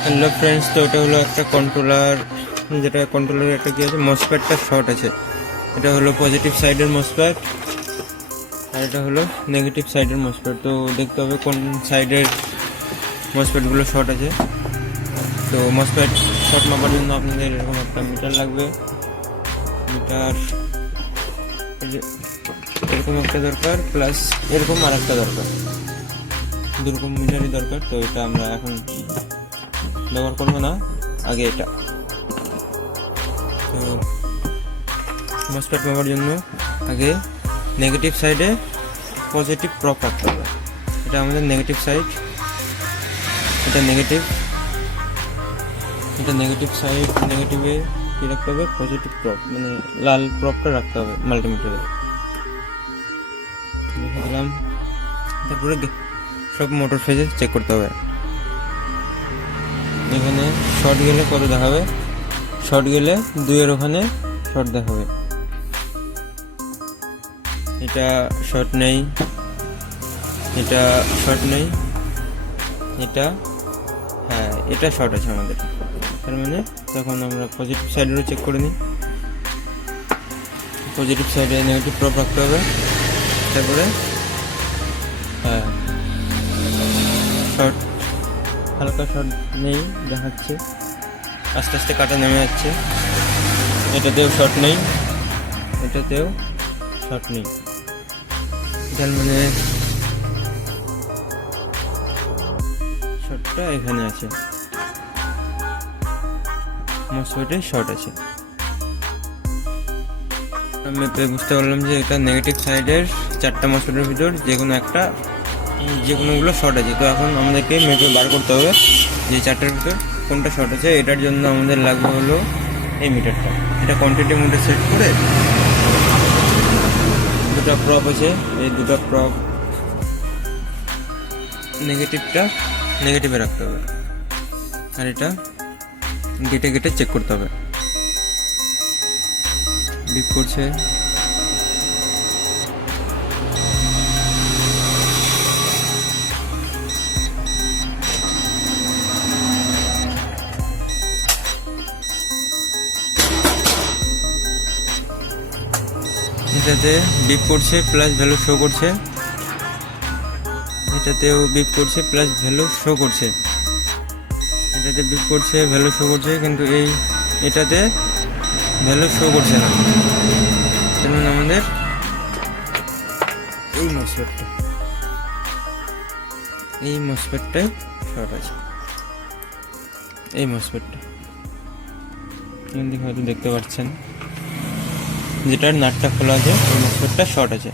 Hello friends তো এটা হলো একটা কন্ট্রোলার যেটা কন্ট্রোলারের একটা কি আছে? মসপ্যাটটা শর্ট আছে। এটা হলো পজিটিভ সাইডের মসপ্যাট আর এটা হলো নেগেটিভ সাইডের মসপ্যাট তো দেখতে হবে কোন সাইডের মসপ্যাটগুলো শর্ট আছে। তো মসপ্যাট শর্ট মাপার জন্য আপনাদের এরকম একটা মিটার লাগবে। মিটার এরকম একটা দরকার প্লাস এরকম আর একটা দরকার। দুরকম মিটারই দরকার, তো এটা আমরা এখন ব্যবহার করবে না। আগে এটা। তো মসপেট পাওয়ার জন্য আগে নেগেটিভ সাইডে পজিটিভ প্রপ রাখতে হবে এটা আমাদের নেগেটিভ সাইড এটা নেগেটিভ এটা নেগেটিভ সাইড নেগেটিভে কী রাখতে হবে? পজিটিভ প্রপ মানে লাল প্রপটা রাখতে হবে মাল্টিমিটারে রেখে দিলাম। তারপরে সব মোটর ফেজে চেক করতে হবে। এখানে শর্ট গেলে কত দেখাবে? শর্ট গেলে দুইয়ের ওখানে শর্ট দেখাবে। এটা শর্ট নেই। এটা শর্ট নেই। এটা হ্যাঁ এটা শর্ট আছে আমাদের। তার মানে তখন আমরা পজিটিভ সাইডেরও চেক করে নিই। পজিটিভ সাইডে নেগেটিভ প্রপ রাখতে হবে। তারপরে হ্যাঁ শর্ট হালকা শর্ট নেই, দেখাচ্ছে। আস্তে আস্তে কাটা নেমে যাচ্ছে। এটাতেও শর্ট নেই। এটাতেও শর্ট নেই। তার মানে শর্টটা এখানে আছে। মসপেটে শর্ট আছে। আমি তো বুঝতে পারলাম যে এটা নেগেটিভ সাইডের চারটা মসপেটের ভিতর যে কোনো একটা যে কোনোগুলো শর্ট আছে। তো এখন আমাদেরকে মেপে বার করতে হবে। যে চারটার ভিতর কোনটা শর্ট আছে, এটার জন্য আমাদের লাগবে হলো এই মিটারটা এটা কোয়ান্টিটি মিটার সেট করে দুটো প্রপ আছে। এই দুটো প্রপ নেগেটিভটা নেগেটিভে রাখতে হবে। আর এটা গেটে গেটে চেক করতে হবে। বিপ করছে। এটাতে বিপ করছে প্লাস ভ্যালু শো করছে। এটাতেও বিপ করছে প্লাস ভ্যালু শো করছে। এটাতে বিপ করছে ভ্যালু শো করছে, কিন্তু এই এটাতে ভ্যালু শো করছে না। যেমন আমাদের এই মসপেটটা এই মসপেটটাই শর্ট আছে এই মসপেটটা হয়তো দেখতে পাচ্ছেন। যেটার নাটটা খোলা আছে ওই মিক্সারটা শর্ট আছে।